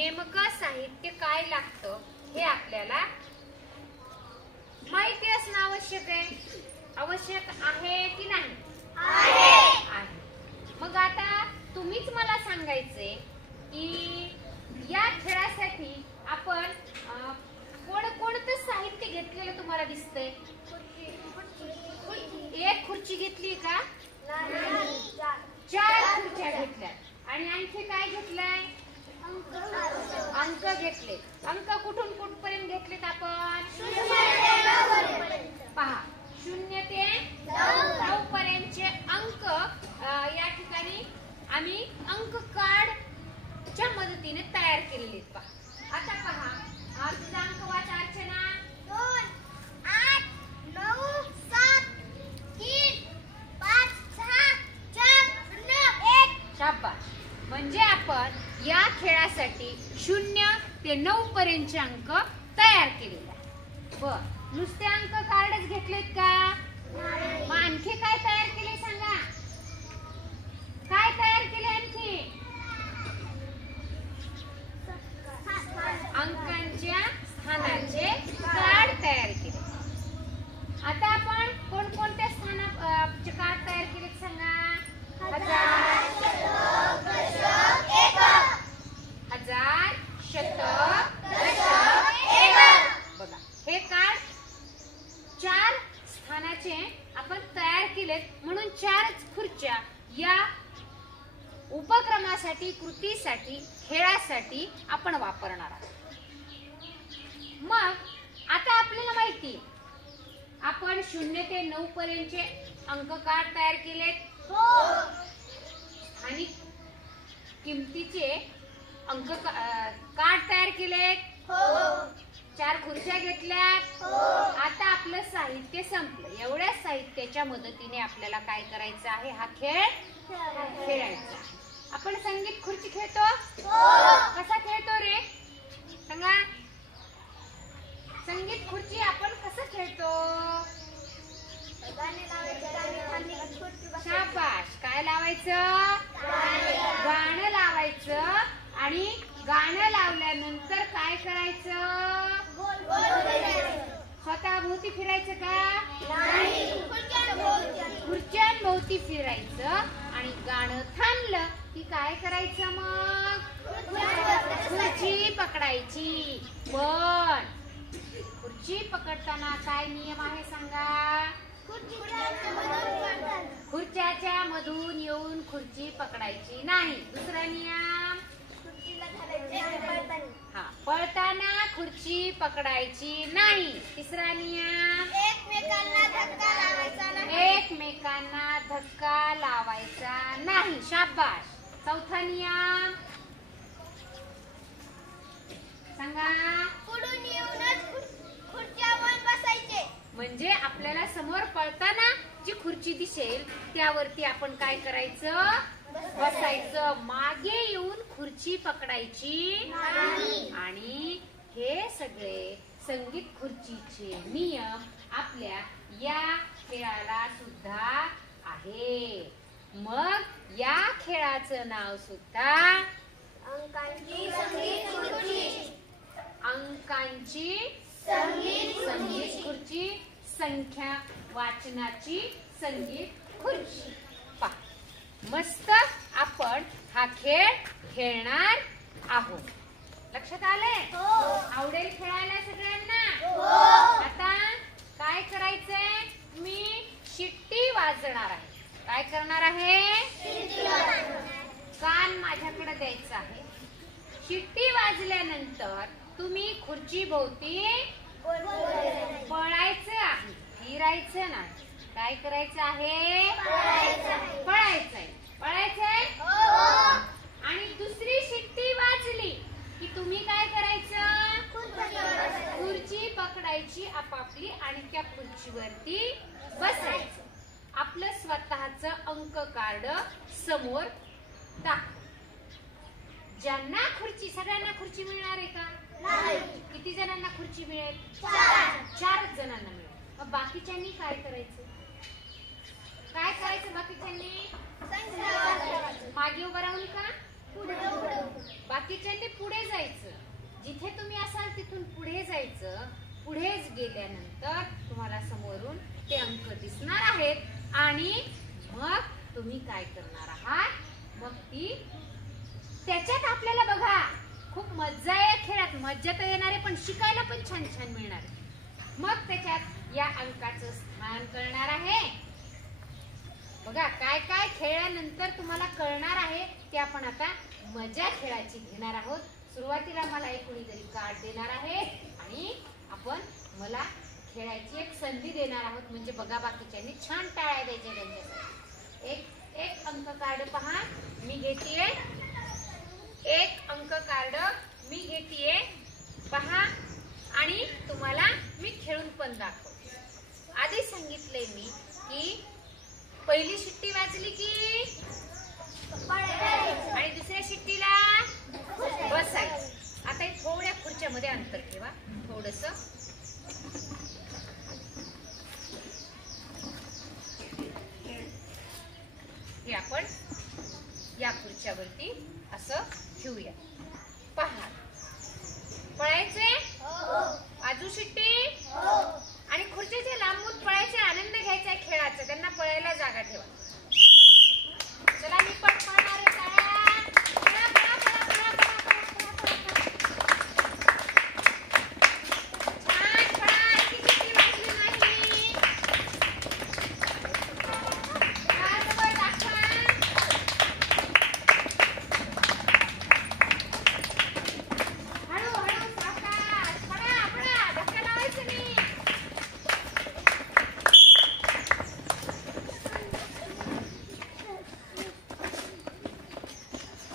नेमकं साहित्य काय लागतं हे आपल्याला माहिती असणं आवश्यक आहे की नाही? आहे. मग आता तुम्हीच मला सांगायचे की या खेळासाठी आपण कोणतं साहित्य घेतलेलं तुम्हाला दिसतंय? एक खुर्ची घेतली का? 4 खुर्च्या घेतल्या. आणि आणखी काय घेतलंय? अंक घेतले. अंक कुठून कुठपर्यंत घेतलेत आपण? पहा, 0 ते 9 पर्यंतचे अंक या ठिकाणी आम्ही अंक कार्डच्या मदतीने तयार केलेले आहेत. पहा, आता पहा, तुझा अंक वाच अर्चना. 2 8 9 7 3 5 6 4 0 1. शाबास. म्हणजे आपण या खेळासाठी 0 ते 9 पर्यंतचे अंक तयार केलेले आहेत. बर, नुसते अंक कार्डच घेतलेत का? मग आणखी काय तयार केले सांगा? काय तयार केले आणखी? अंकांच्या स्थानाचे कार्ड तयार केले. आता आपण कोणकोणत्या स्थानाचे कार्ड तयार केलेत सांगा? 1000, शतक, दशक, एकक. बघा, हे कार्ड 4 स्थानाचे आपण तयार केलेत. म्हणून 4 खुर्च्या या उपक्रमासाठी, कृतीसाठी, खेळासाठी आपण वापरणार आहोत. मग आता आपल्याला माहिती आपण 0 ते 9 पर्यंतचे अंक कार्ड तयार केलेत. स्थानिक किमतीचे अंक कार्ड तयार केलेत. 4 खुर्च्या घेतल्यात. आता आपलं साहित्य संपलं. एवढ्या साहित्याच्या मदतीने आपल्याला काय करायचं आहे? हा खेळ खेळायचा. आपण संगीत खुर्ची खेळतो. कसा खेळतो रे सांगा? संगीत खुर्ची आपण कसं खेळतो? शाबाश. काय लावायचं? गाणं लावायचं. आणि गाणं लावल्यानंतर काय करायचं? स्वतःभोवती फिरायचं का? खुर्च्यांभोवती फिरायचं. आणि गाणं थांबलं की काय करायचं? मग खुर्ची पकडायची. पण खुर्ची पकडताना काय नियम आहे सांगा? खुर्च्याच्या मधून येऊन खुर्ची पकडायची नाही. दुसरा नियम, पळताना खुर्ची पकडायची नाही. तिसरा नियम, एकमेकांना धक्का लावायचा नाही. शाबाश. चौथा नियम सांगा? पुढून येऊनच खुर्च्यावर बसायचे. म्हणजे आपल्याला समोर पळताना जी खुर्ची दिसेल त्यावरती आपण काय करायचं? बसायचं. मागे येऊन खुर्ची पकडायची नाही. आणि हे सगळे संगीत खुर्चीचे नियम आपल्या या खेळाला सुद्धा आहे. मग या खेळाचं नाव सुद्धा अंकांची संगीत खुर्ची. अंकांची संगीत खुर्ची. संख्या वाचनाची संगीत खुर्ची. पहा, मस्त आपण हा खेळ खेळणार आहोत. लक्षात आलंय? आवडेल खेळायला सगळ्यांना? आता काय करायचंय? मी शिट्टी वाजणार आहे. काय करणार आहे? कान माझ्याकडे द्यायचं आहे. शिट्टी वाजल्यानंतर तुम्ही खुर्ची भोवती पळायचं आहे, फिरायचं नाही. काय करायचं आहे? पळायचंय. पळायचंय. आणि दुसरी शिट्टी वाजली की तुम्ही काय करायचं? खुर्ची पकडायची आपापली आणि त्या खुर्चीवरती बसायचं. आपलं स्वतःचं अंक कार्ड समोर टाक. ज्यांना खुर्ची, सगळ्यांना खुर्ची मिळणार आहे का? किती जणांना खुर्ची मिळेल? 4 जणांना मिळेल. मग बाकीच्यांनी काय करायचं? काय करायचं बाकीच्यांनी? मागे उभं राहून का? बाकी बाकीच्यांनी पुढे जायचं. जिथे तुम्ही असाल तिथून पुढे जायचं. पुढेच गेल्यानंतर तुम्हाला समोरून ते अंक दिसणार आहेत आणि मग तुम्ही काय करणार आहात, मग ती त्याच्यात आपल्याला बघा खूप मजा आहे. खेळात मजा तर येणार आहे पण शिकायला पण छान छान मिळणार आहे. मग त्याच्यात या अंकाचं स्थान कळणार आहे. बघा काय काय खेळल्यानंतर तुम्हाला कळणार आहे ते आपण आता मजा खेळाची घेणार आहोत. सुरुवातीला मला एक कोणीतरी कार्ड देणार आहे आणि आपण मला खेळायची एक संधी देणार आहोत. म्हणजे बघा बाकीच्यांनी छान टाळ्या द्यायच्या त्यांच्यासाठी. एक अंक कार्ड पहा मी घेतीये. एक अंक कार्ड मी घेतीये पहा आणि तुम्हाला मी खेळून पण दाखवते. आधी सांगितलंय मी की पहिली शिट्टी वाजली की आणि दुसऱ्या शिट्टीला बसायचं. आता थोड्या खुर्च्यामध्ये अंतर ठेवा थोडस. हे आपण या खुर्च्यावरती असं ठेवूया. पहा पळायचे बाजू शिट्टी आणि खुर्चीचे लांबून पळायचे. आनंद घ्यायचा खेळाचा. त्यांना पळायला जागा ठेवा. चला मी पण पळणार आहे.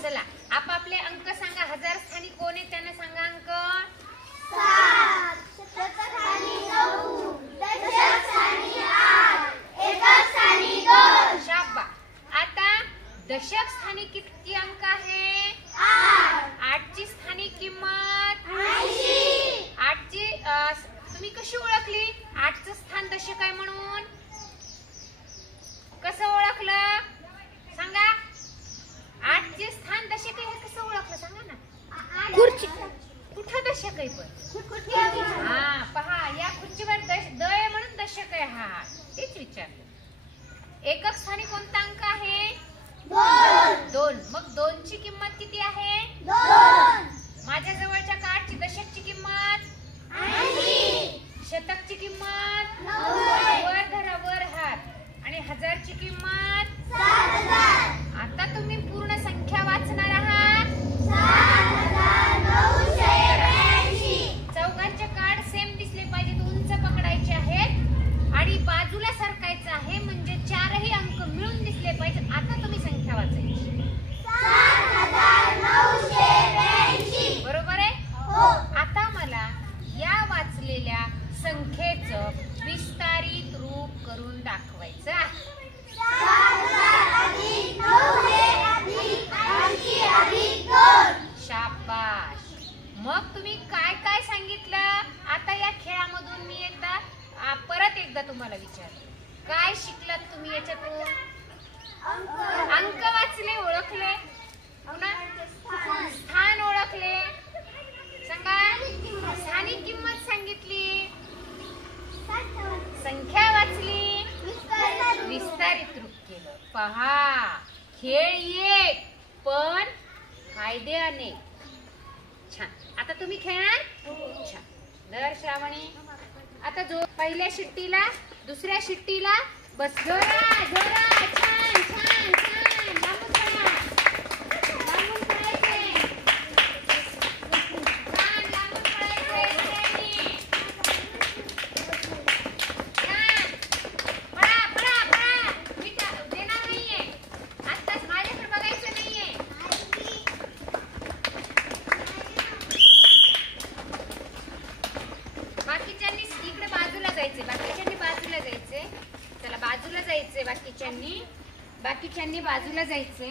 चला आपापले अंक सांगा. 1000 स्थानी कोण आहे त्यांना सांगा अंक. 7 शतस्थानी 9 दशस्थानी 8 एकस्थानी 2. शाबा. आता दशक स्थानी किती अंक आहे. 8 ची स्थानी किंमत 80. 8 ची तुम्ही कशी ओळखली 8चं स्थान दशक आहे म्हणून. कसं ओळखलं सांगा. 8 चे स्थान दशक आहे हे कसं ओळखलं सांगा ना. खुर्ची कुठं दशक आहे पण. हा पहा या खुर्चीवर द आहे म्हणून दशक आहे. हा तेच विचारलं. एकक स्थानी कोणता अंक आहे 2. मग 2 ची किंमत किती आहे 2. माझ्या जवळच्या कार्डची दशकची किंमत 80. शतकची किंमत 90. वर धरा वर हात आणि 1000 ची किंमत 7000. आता तुम्ही पूर्ण संख्या वाचणार आहात. 7982. चौघांचे कार्ड सेम दिसले पाहिजेत. उंच पकडायचे आहेत आणि बाजूला सरकायचं आहे म्हणजे चारही अंक मिळून दिसले पाहिजेत. आता तुम्ही संख्या वाचायची. 7982. बरोबर आहे. हो. आता मला या वाचलेल्या संख्येचं विस्तारित रूप करून दाखवायचं आहे. 7000 अधिक 900 अधिक 80 अधिक 2. शाबाश. मग तुम्ही काय काय सांगितलं. आता या खेळामधून मी एकदा परत एकदा तुम्हाला विचारलं काय शिकलात तुम्ही याच्यातून. अंक वाचले ओळखले पुन्हा स्थान ओळखले सांगा. स्थानिक किंमत सांगितली. संख्या वाचली. विस्तारित रूप केलं. पहा खेळ एक पण फायदे अनेक. छान. आता तुम्ही खेळणार. छान. दर श्रावणी आता जो पहिल्या शिट्टीला दुसऱ्या शिट्टीला बस. जोरा जोरा. छान छान छान. लांबून पळा. लांबून पळायचे. छान लांबून पळायचे. छान. पळा पळा पळा. मी देणार नाहीये. आत्ताच माझ्याकडे बघायचं नाहीये. बाकीच्यांनी इकडे बाजूला जायचे. बाकीच्यांनी बाजूला जायचे. चला बाजूला जायचे. बाकीच्यांनी बाजूला जायचे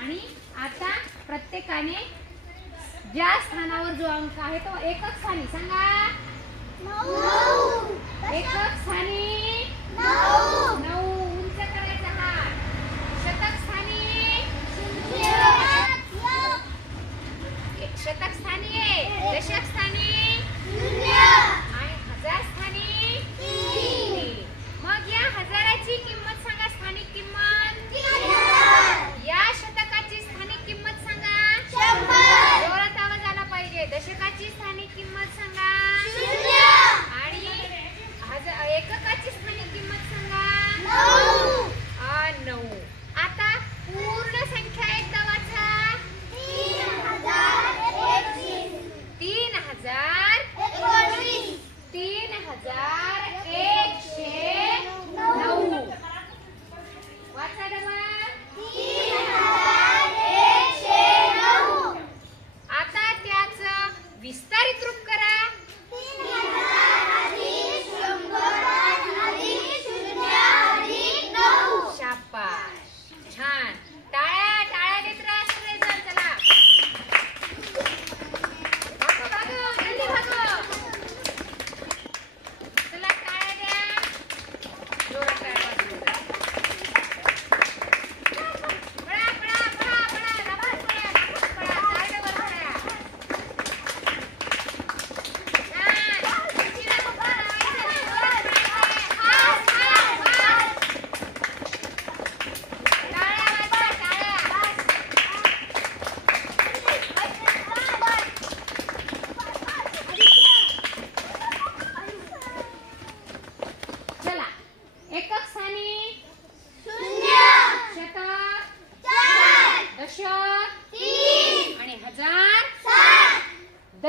आणि आता प्रत्येकाने ज्या स्थानावर जो अंक आहे तो एकक स्थानी सांगा. 9. एकक स्थानी 9. 9 उंच करायचा हात. शतक स्थानी 0.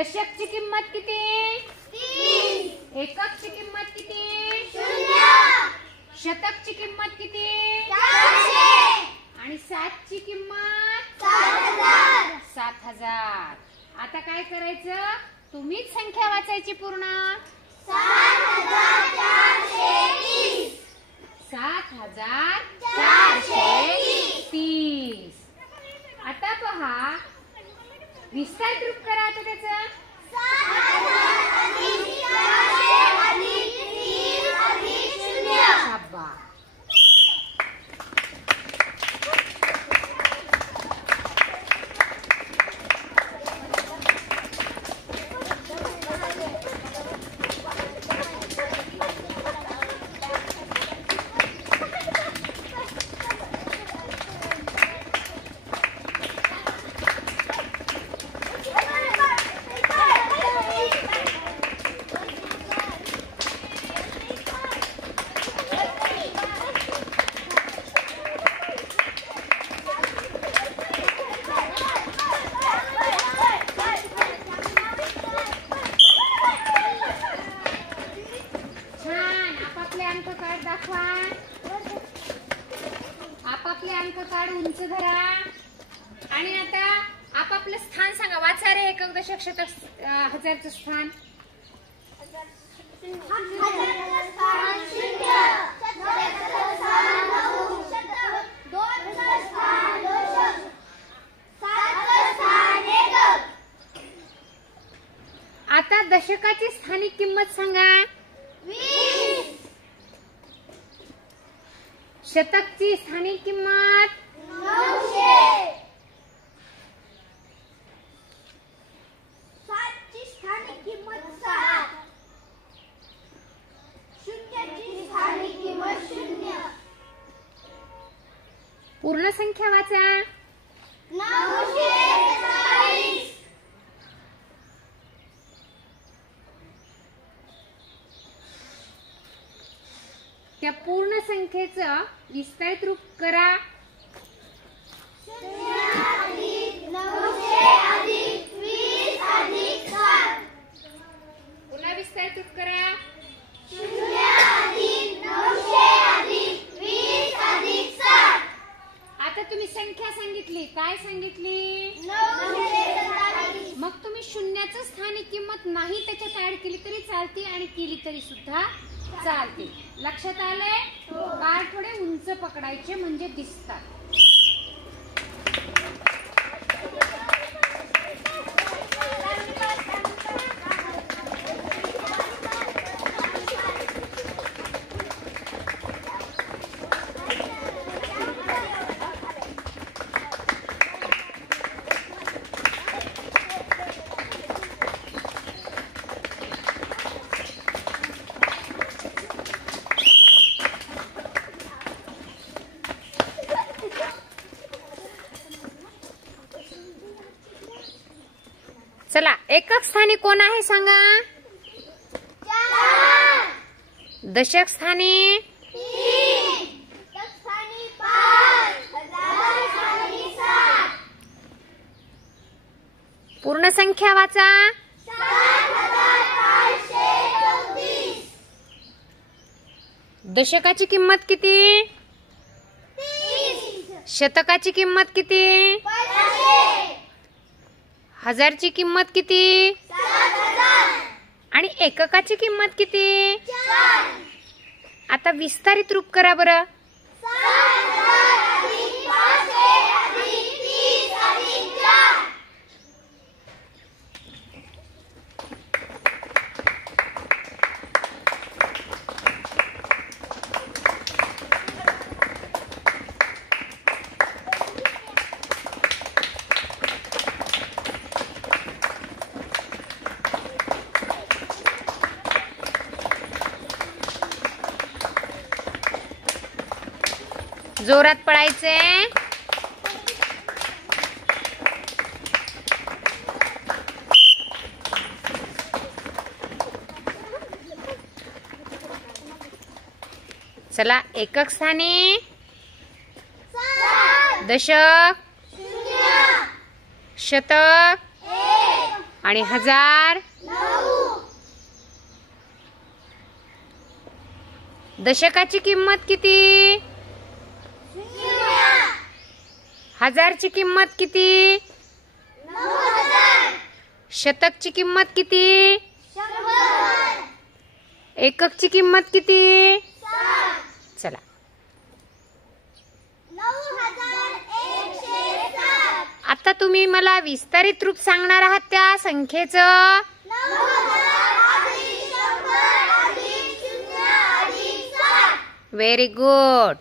दशकची किंमत किती? 3. एककची किंमत किती? 0. शतकची किंमत किती? 400. आणि 7ची किंमत? 7000. 7000. आता काय करायचं? तुम्हीच संख्या वाचायची पूर्ण. 7430. 7430. आता पहा, विस्तारित रूप करा आता त्याचं. 7000 अधिक 400 अधिक 3 अधिक 0. शाबास. आपापले अंक कार्ड उंच धरा आणि आता आपापलं स्थान सांगा. वाचा रे. एकक, दशक, शतक, हजारचं स्थान. आता दशकाची स्थानिक किंमत सांगा. 20. शतकची स्थानिक किंमत 900. 7ची स्थानिक किंमत 7. 0ची स्थानिक किंमत 0. पूर्ण संख्या वाचा. 940. त्या पूर्ण संख्येचं विस्तारित रूप करा. 0 अधिक 900 अधिक 20 अधिक 7. पुन्हा विस्तारित रूप करा. 0 अधिक 900 अधिक 20 अधिक 7. आता तुम्ही संख्या सांगितली. काय सांगितली? 947. मग तुम्ही शून्याचं स्थानिक किंमत नाही त्याच्यात ऍड केली तरी चालते आणि केली तरी सुद्धा चालते. लक्षात आलंय? कार्ड थोडे उंच पकडायचे म्हणजे दिसतात. चला, एकक स्थानी कोण आहे सांगा. 4. दशक स्थानी 3. शतकस्थानी 5. हजारस्थानी 7. पूर्ण संख्या वाचा. 7534. दशकाची किंमत किती? 30. शतकाची किंमत किती? 500. हजारची किंमत किती? 7000. आणि एककाची किंमत किती? 4. आता विस्तारित रूप करा बरं. 7000 अधिक 500 अधिक 30 अधिक 4. जोरात पळायचे. चला, एकक स्थानी 7. दशक, 0. शतक, 1. आणि 1000 9 दशकाची किंमत किती? 0 हजारची किंमत किती? 9000 शतकची किंमत किती? 100 एककची किंमत किती? 7 चला 9107 आता तुम्ही मला विस्तारित रूप सांगणार आहात त्या संख्येचं. 9000 अधिक 100 अधिक 0 अधिक 7 व्हेरी गुड.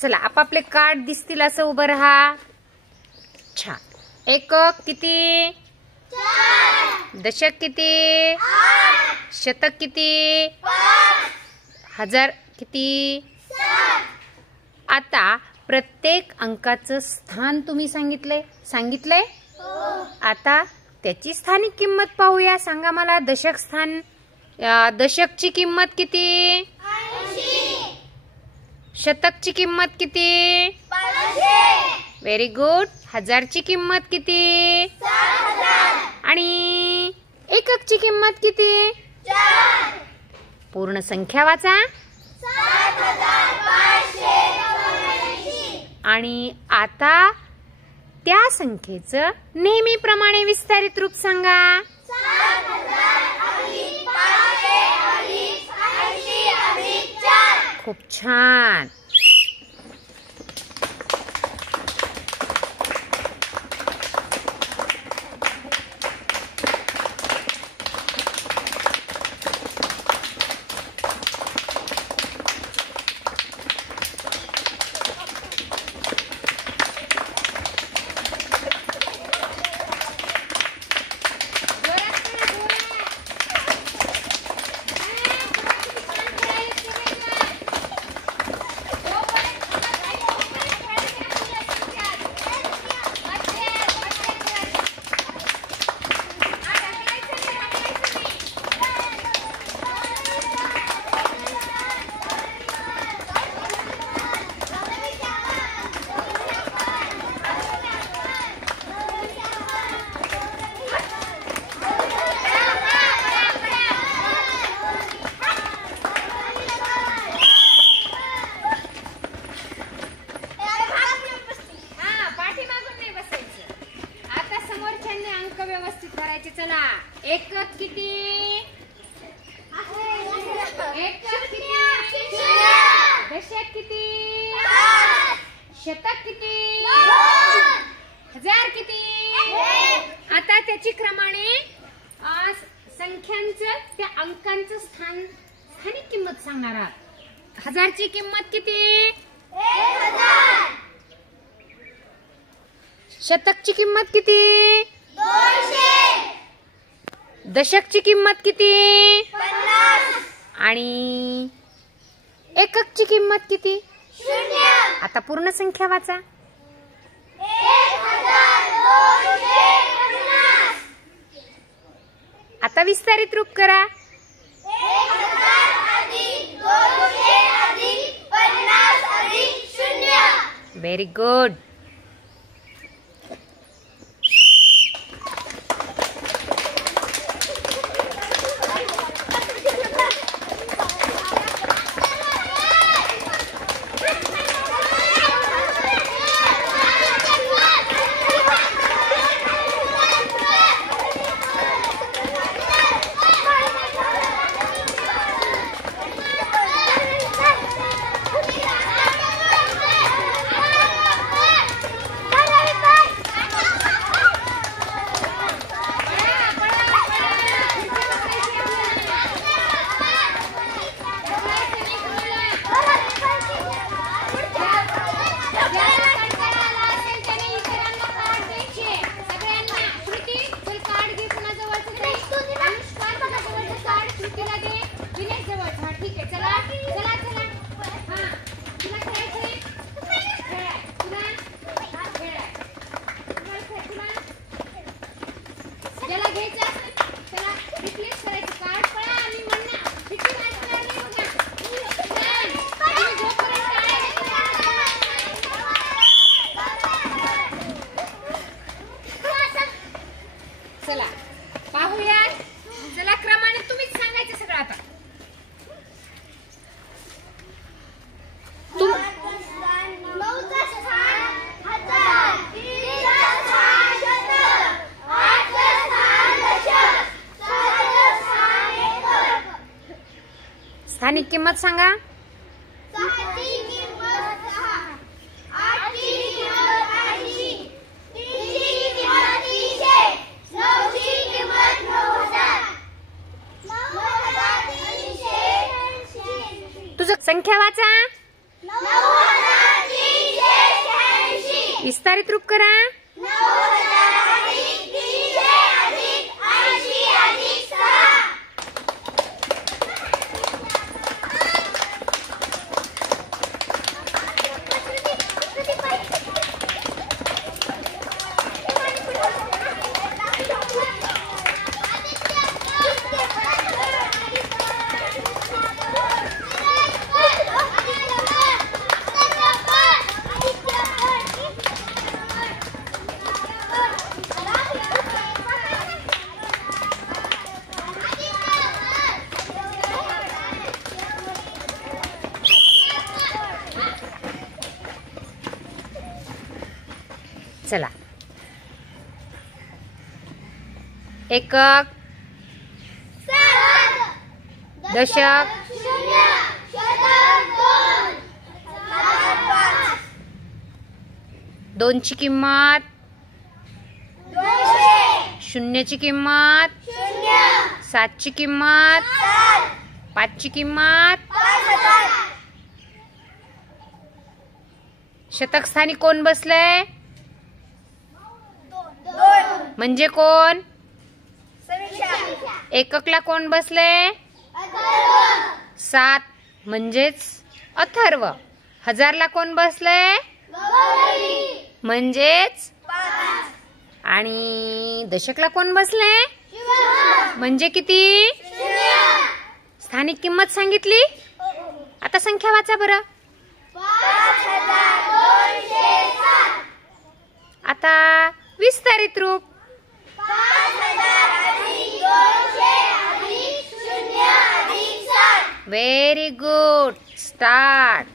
चला आपापले कार्ड दिसतील असं उभं राहा. छान. एकक किती? 4 दशक किती? 8 शतक किती? 5 हजार किती? 7 आता प्रत्येक अंकाचं स्थान तुम्ही सांगितलंय. आता त्याची स्थानिक किंमत पाहूया. सांगा मला दशक स्थान. दशकची किंमत किती? 80 शतकची किंमत किती? 500 व्हेरी गुड. हजारची किंमत किती? 7000 आणि एककची किंमत किती? 4 पूर्ण संख्या वाचा. 7584 आणि आता त्या संख्येचं नेहमीप्रमाणे विस्तारित रूप सांगा. 7000 अधिक 500 अधिक 80 अधिक 4 खूप छान. व्यवस्थित करायचे. चला एकक किती? एकक किती? दशक किती? शतक किती? हजार किती? आता त्याची क्रमाने संख्यांचं त्या अंकांचं स्थानिक किंमत सांगणार आहात. हजारची किंमत किती? 1000 शतकची किंमत किती? 200 दशकची किंमत किती? 50 आणि एककची किंमत किती? 0 आता पूर्ण संख्या वाचा. 1250 आता विस्तारित रूप करा. 1000 अधिक 200 अधिक 50 अधिक 0 व्हेरी गुड. स्थानिक किंमत सांगा. 6 ची किंमत 6, 8 ची किंमत 80, 3 ची किंमत 300, 9 ची किंमत 9000, 9380. तुझं संख्या वाचा. 9380. विस्तारित रूप करा. 9000 अधिक 300 अधिक 80 अधिक 6. चला. एकक, दशक, दोनची किंमत, शून्याची किंमत, 7ची किंमत, 5ची किंमत. शतक स्थानी कोण बसलंय? म्हणजे कोण? एककला कोण बसले? 7 म्हणजेच अथर्व. हजारला कोण बसले? म्हणजेच 5. आणि दशकला कोण बसले? म्हणजे किती? स्थानिक किंमत सांगितली. आता संख्या वाचा बरं. 5207. आता विस्तारित रूप. 5000 अधिक 200 अधिक 0 अधिक 7. Very good. स्टार्ट.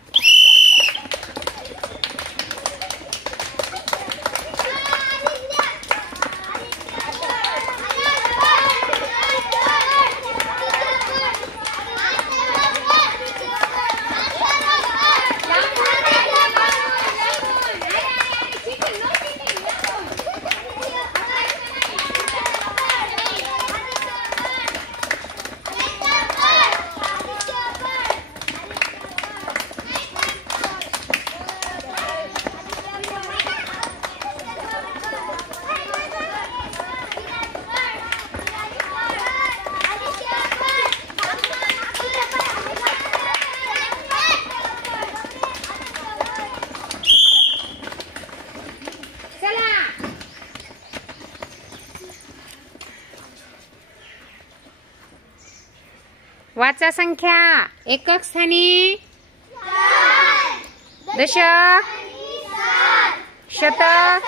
वाचा संख्या. एकक स्थानी, दशक, शतक,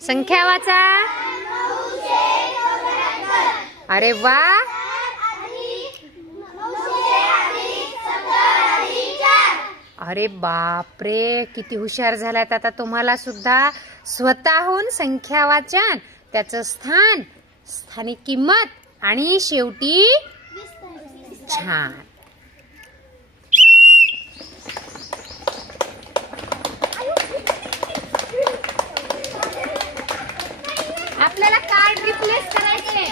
संख्या वाचा. अरे वा. अरे बापरे, किती हुशार झालात आता. तुम्हाला सुद्धा स्वतःहून संख्या वाचन, त्याचं स्थान, स्थानिक किंमत आणि शेवटी छान. आपल्याला कार्ड रिप्लेस करायचे.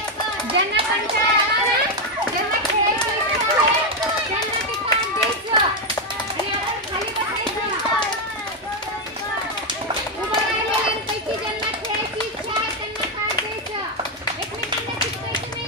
ज्यांना कंटाळा आला ना, ज्यांना खेळायचं इच्छा आहे, त्यांना ते कार्ड द्यायचं आणि आपण खाली बसायचं. उभं राहिलेल्यांपैकी ज्यांना खेळायची इच्छा आहे त्यांना कार्ड द्यायचं. एकमेकांना चिटकायचं नाही.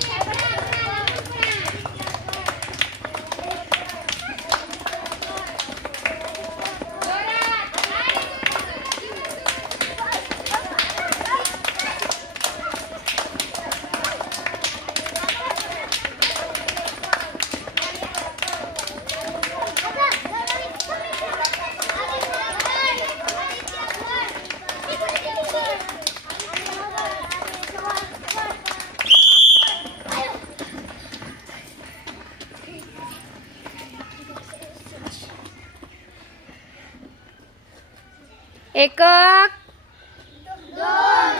एकक,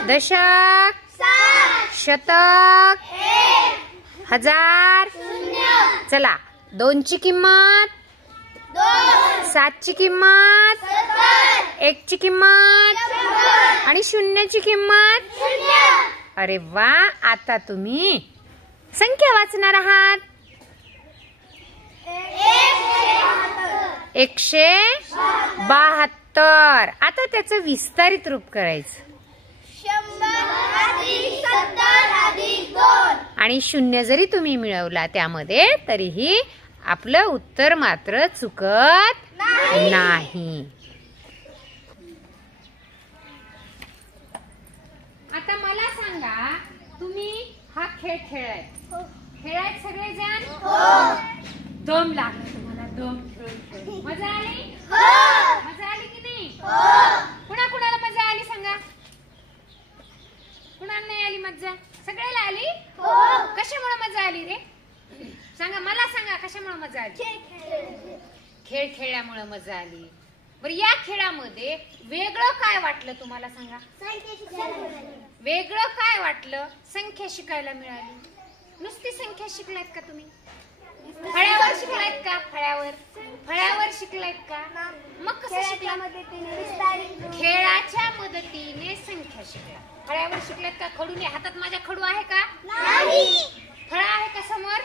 दशक, शतक, हजार. चला, 2 ची किंमत, 7 ची किंमत, 1 ची किंमत आणि 0 ची किंमत. अरे वा, आता तुम्ही संख्या वाचणार आहात. 172. आता त्याचं विस्तारित रूप करायचं. 100+70+2. आणि 0 जरी तुम्ही मिळवला त्यामध्ये तरीही आपलं उत्तर मात्र चुकत नाही. आता मला सांगा, तुम्ही हा खेळ खेळाय सगळेजण? दम लागला तुम्हाला? दम खेळून मजा आली? मजा आली की नाही? कुणाला मजा आली सांगा? कुणाला नाही आली मजा? सगळ्याला आली? कशामुळे मजा आली रे? सांगा, मला सांगा, कशामुळे मजा आली? खेळ खेळल्यामुळे मजा आली. बरं, या खेळामध्ये वेगळं काय वाटलं तुम्हाला सांगा? वेगळं काय वाटलं? संख्या शिकायला मिळाली. नुसती संख्या शिकलायत का तुम्ही? फळ्यावर शिकलायत का? फळ्यावर शिकलायत का? मग कसं शिकला? खेळाच्या मदतीने संख्या शिकला. फळ्यावर शिकलायत का? खडूने हातात माझ्या खडू आहे का? फळ आहे का समोर?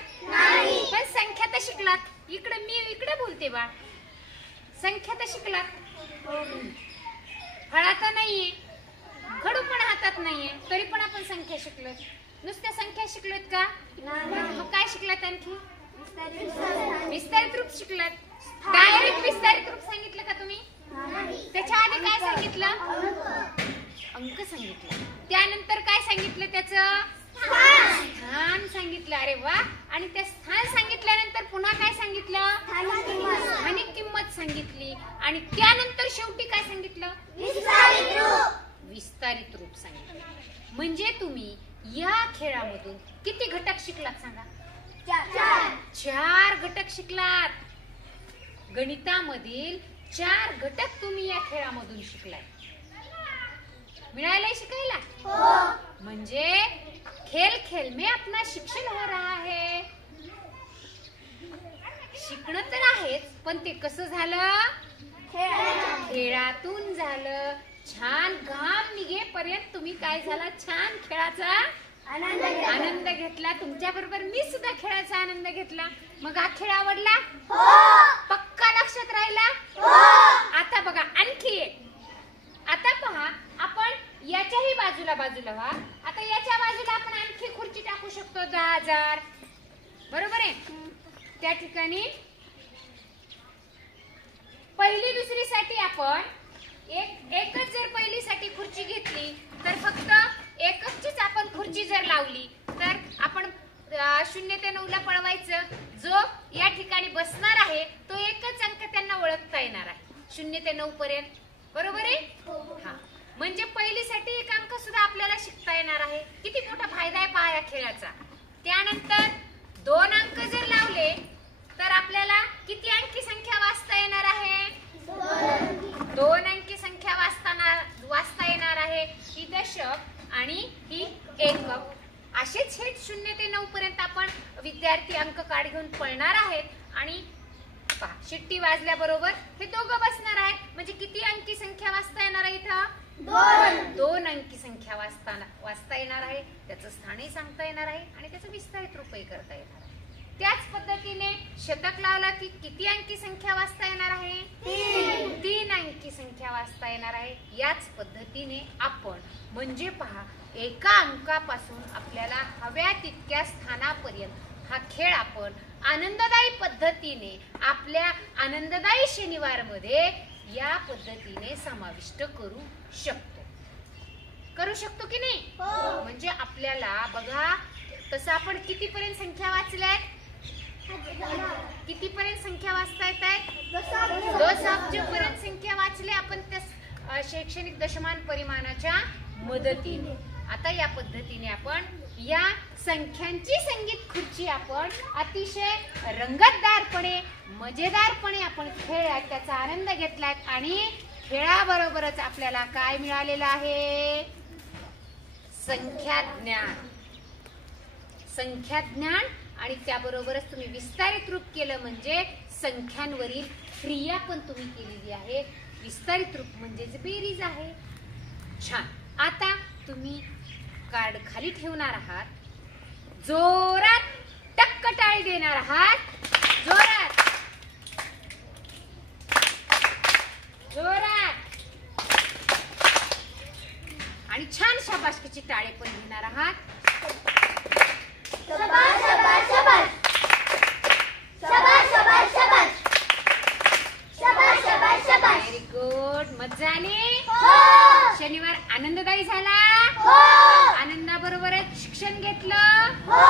पण संख्या तर शिकलात. इकडे बोलते बा. संख्या तर शिकलात. फळा तर नाहीये, खडू पण हातात नाहीये, तरी पण आपण संख्या शिकलोत. नुसत्या संख्या शिकलोत का? मग काय शिकलात आणखी? विस्तारित रूप शिकलात. डायरेक्ट विस्तारित रूप सांगितलं का तुम्ही? त्याच्या आधी काय सांगितलं? अंक सांगितलं. त्यानंतर काय सांगितलं? त्याचं स्थान सांगितलं. अरे वा. आणि त्या स्थान सांगितल्यानंतर पुन्हा काय सांगितलं? स्थानिक किंमत सांगितली. आणि त्यानंतर शेवटी काय सांगितलं? विस्तारित रूप सांगितलं. म्हणजे तुम्ही या खेळामधून किती घटक शिकलात सांगा? 4 घटक शिकलात. गणितामधील 4 घटक तुम्ही या खेळामधून शिकलाय. मिळालंय शिकायला? म्हणजे खेल में अपना शिक्षण हो रहा है. शिकणं तर आहेच, पण ते कसं झालं? खेळातून झालं. छान घाम निघेपर्यंत तुम्ही काय झाला? छान खेळाचा आनंद घेतला. तुमच्या बरोबर मी सुद्धा खेळाचा आनंद घेतला. मग हा खेळ आवडला? पक्का लक्षात राहिला? आता बघा आणखी एक. आता पहा, आपण याच्याही बाजूला व्हा. आता याच्या बाजूला आपण आणखी खुर्ची टाकू शकतो. 10,000. बरोबर आहे? त्या ठिकाणी पहिली दुसरी साठी आपण एकच जर पहिलीसाठी खुर्ची घेतली तर फक्त एकचीच आपण खुर्ची जर लावली तर आपण 0 ते 9 ला पळवायचं. जो या ठिकाणी बसणार आहे तो एकच अंक त्यांना ओळखता येणार आहे 0 ते 9 पर्यंत. बरोबर आहे? हा. म्हणजे पहिलीसाठी एक अंक सुद्धा आपल्याला शिकता येणार आहे. किती मोठा फायदा आहे पहा या खेळाचा. त्यानंतर 2 अंक जर लावले तर आपल्याला किती अंकी संख्या वाचता येणार आहे? 2 अंकी संख्या वाचता येणार आहे. ही दशक आणि ही एकक. असेच हे 0 ते 9 पर्यंत आपण विद्यार्थी अंक कार्ड घेऊन पळणार आहेत. आणि पहा, शिट्टी वाजल्याबरोबर हे दोघं बसणार आहेत. म्हणजे किती अंकी संख्या वाचता येणार आहे? इथं 2 अंकी संख्या वाचता येणार आहे. त्याचं स्थानही सांगता येणार आहे आणि त्याचं विस्तारित रूपही करता येणार आहे. त्याच पद्धतीने शतक लावला की किती अंकी संख्या वाचता येणार आहे? 3 अंकी संख्या वाचता येणार आहे. याच पद्धतीने आपण म्हणजे पहा, एका अंकापासून आपल्याला हव्या तितक्या स्थानापर्यंत हा खेळ आपण आनंददायी पद्धतीने आपल्या आनंददायी शनिवारमध्ये या पद्धतीने समाविष्ट करू शकतो की नाही? म्हणजे आपल्याला बघा, तसं आपण कितीपर्यंत संख्या वाचल्यात? कितीपर्यंत संख्या वाचता येत आहेत? 2 अब्जपर्यंत संख्या वाचल्या आपण त्या शैक्षणिक दशमान परिमाणाच्या मदतीने. आता या पद्धतीने आपण या संख्यांची संगीत खुर्ची आपण अतिशय रंगतदारपणे मजेदारपणे आपण खेळलात, त्याचा आनंद घेतलात आणि खेळाबरोबरच आपल्याला काय मिळालेलं आहे? संख्याज्ञान. संख्याज्ञान आणि त्याबरोबरच तुम्ही विस्तारित रूप केलं म्हणजे संख्यांवरील क्रिया पण तुम्ही केलेली आहे. विस्तारित रूप म्हणजेच बेरीज आहे. छान. आता तुम्ही कार्ड खाली ठेवणार आहात. जोरात टक्क टाळी देणार आहात. जोरात जोरात आणि छान शाबासकीची टाळी पण घेणार आहात. शाबास शाबास शाबास शाबास शाबास शाबास शाबास शाबास शाबास. Very good. मजा आली? हो शनिवार आनंददायी झाला? हो आनंदाबरोबरच शिक्षण घेतलं, हो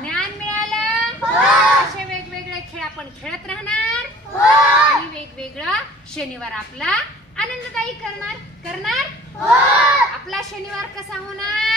ज्ञान मिळालं. हो. असे वेगवेगळे खेळ आपण खेळत राहणार हो आणि वेगवेगळा शनिवार आपला आनंददायी करणार. हो. आपला शनिवार कसा होणार?